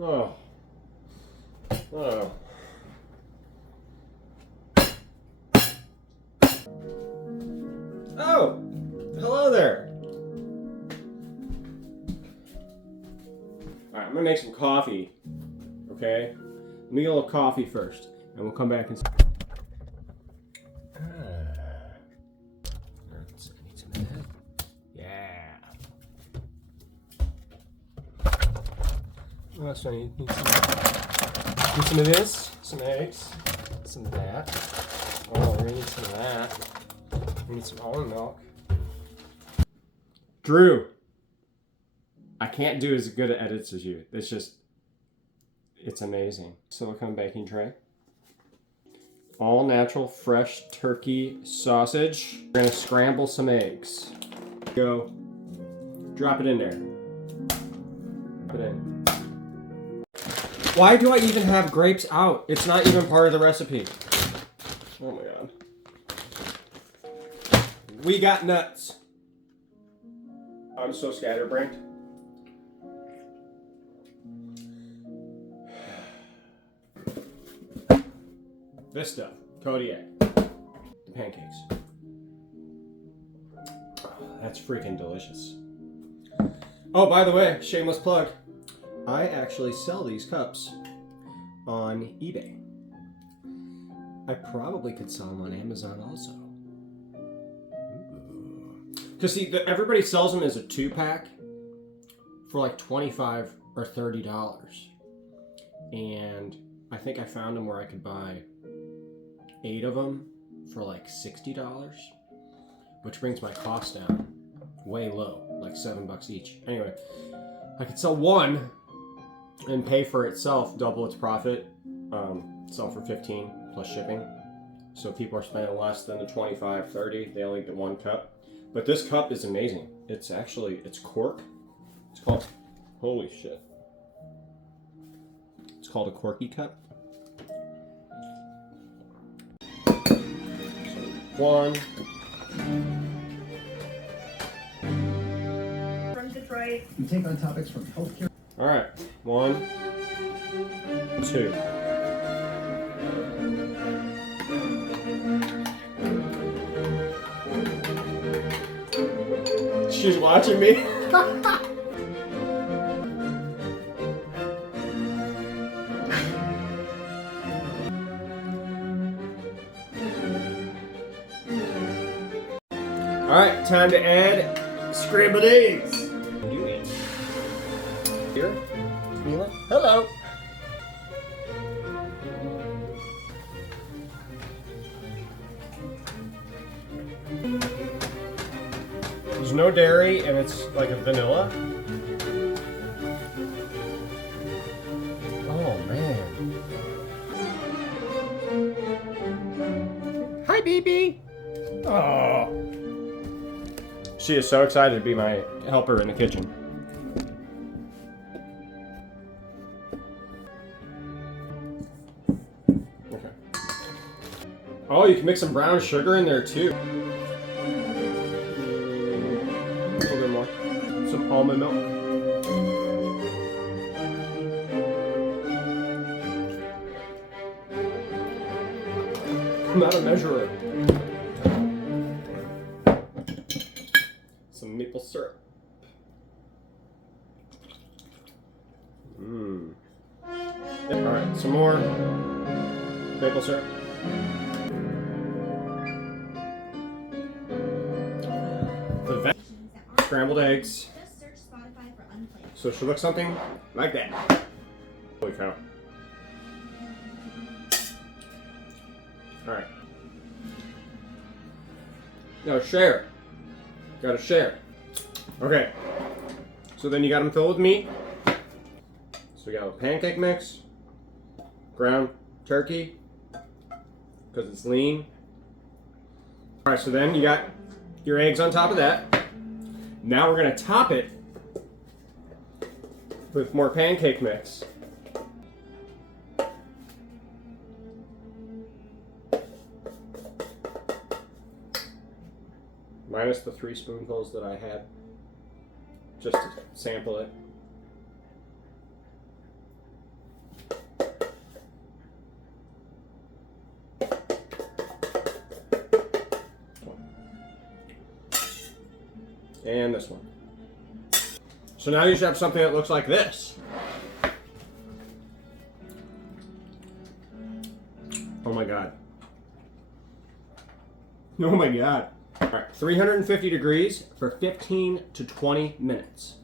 Oh. Oh. Oh! Hello there! Alright, I'm gonna make some coffee. Okay? Let me get a little coffee first, and we'll come back and... I need some of that. Yeah. What else do I need? Need some of this, some eggs, some of that. Oh, we're gonna need some of that. We need some almond milk. Drew! I can't do as good at edits as you. It's amazing. Silicone baking tray. All natural fresh turkey sausage. We're gonna scramble some eggs. Go. Drop it in there. Drop it in. Why do I even have grapes out? It's not even part of the recipe. Oh my god. We got nuts. I'm so scatterbrained. This stuff. Kodiak. The pancakes. Oh, that's freaking delicious. Oh, by the way, shameless plug. I actually sell these cups on eBay. I probably could sell them on Amazon also. Because see, everybody sells them as a 2-pack for like $25 or $30. And I think I found them where I could buy 8 of them for like $60, which brings my cost down way low, like $7 each. Anyway, I could sell one and pay for itself, double its profit, sell for $15 plus shipping. So if people are spending less than the $25, $30, they only get 1 cup. But this cup is amazing. It's cork. It's called, holy shit. It's called a corky cup. One. From Detroit. We take on topics from healthcare. All right. 1, 2. She's watching me. Alright, time to add scrambled eggs. You eat. Here, Camila. Hello. There's no dairy and it's like a vanilla. Oh man. Hi, BB. Oh. She is so excited to be my helper in the kitchen. Okay. Oh, you can mix some brown sugar in there too. A little bit more. Some almond milk. I'm not a measurer. Some maple syrup. Alright, some more maple syrup. The scrambled eggs. So it should look something like that. Holy cow. Alright. Now share. Gotta share. Okay. So then you got them filled with meat. So we got a pancake mix, ground turkey, because it's lean. Alright, so then you got your eggs on top of that. Now we're gonna top it with more pancake mix. Minus the 3 spoonfuls that I had, just to sample it. And this one. So now you should have something that looks like this. Oh my God. Oh my God. All right, 350 degrees for 15 to 20 minutes.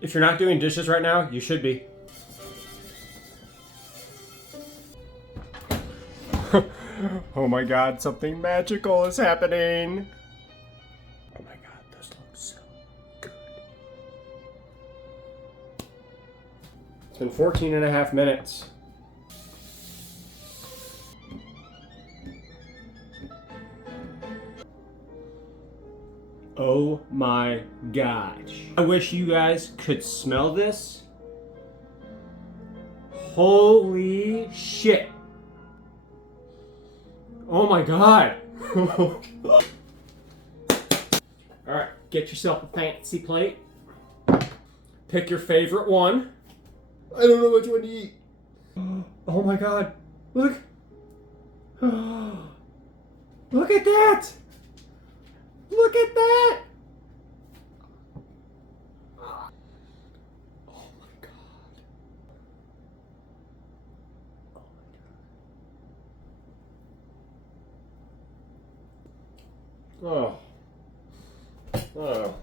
If you're not doing dishes right now, you should be. Oh my God, something magical is happening. Oh my God, this looks so good. It's been 14 and a half minutes. Oh my gosh. I wish you guys could smell this. Holy shit. Oh my God. Alright, get yourself a fancy plate. Pick your favorite one. I don't know which one to eat. Oh my God. Look. Look at that. Look at that. Oh my God. Oh my God. Oh.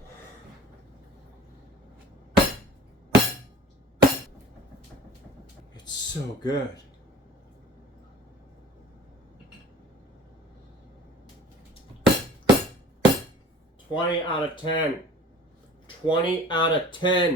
It's so good. 20 out of 10. 20 out of 10.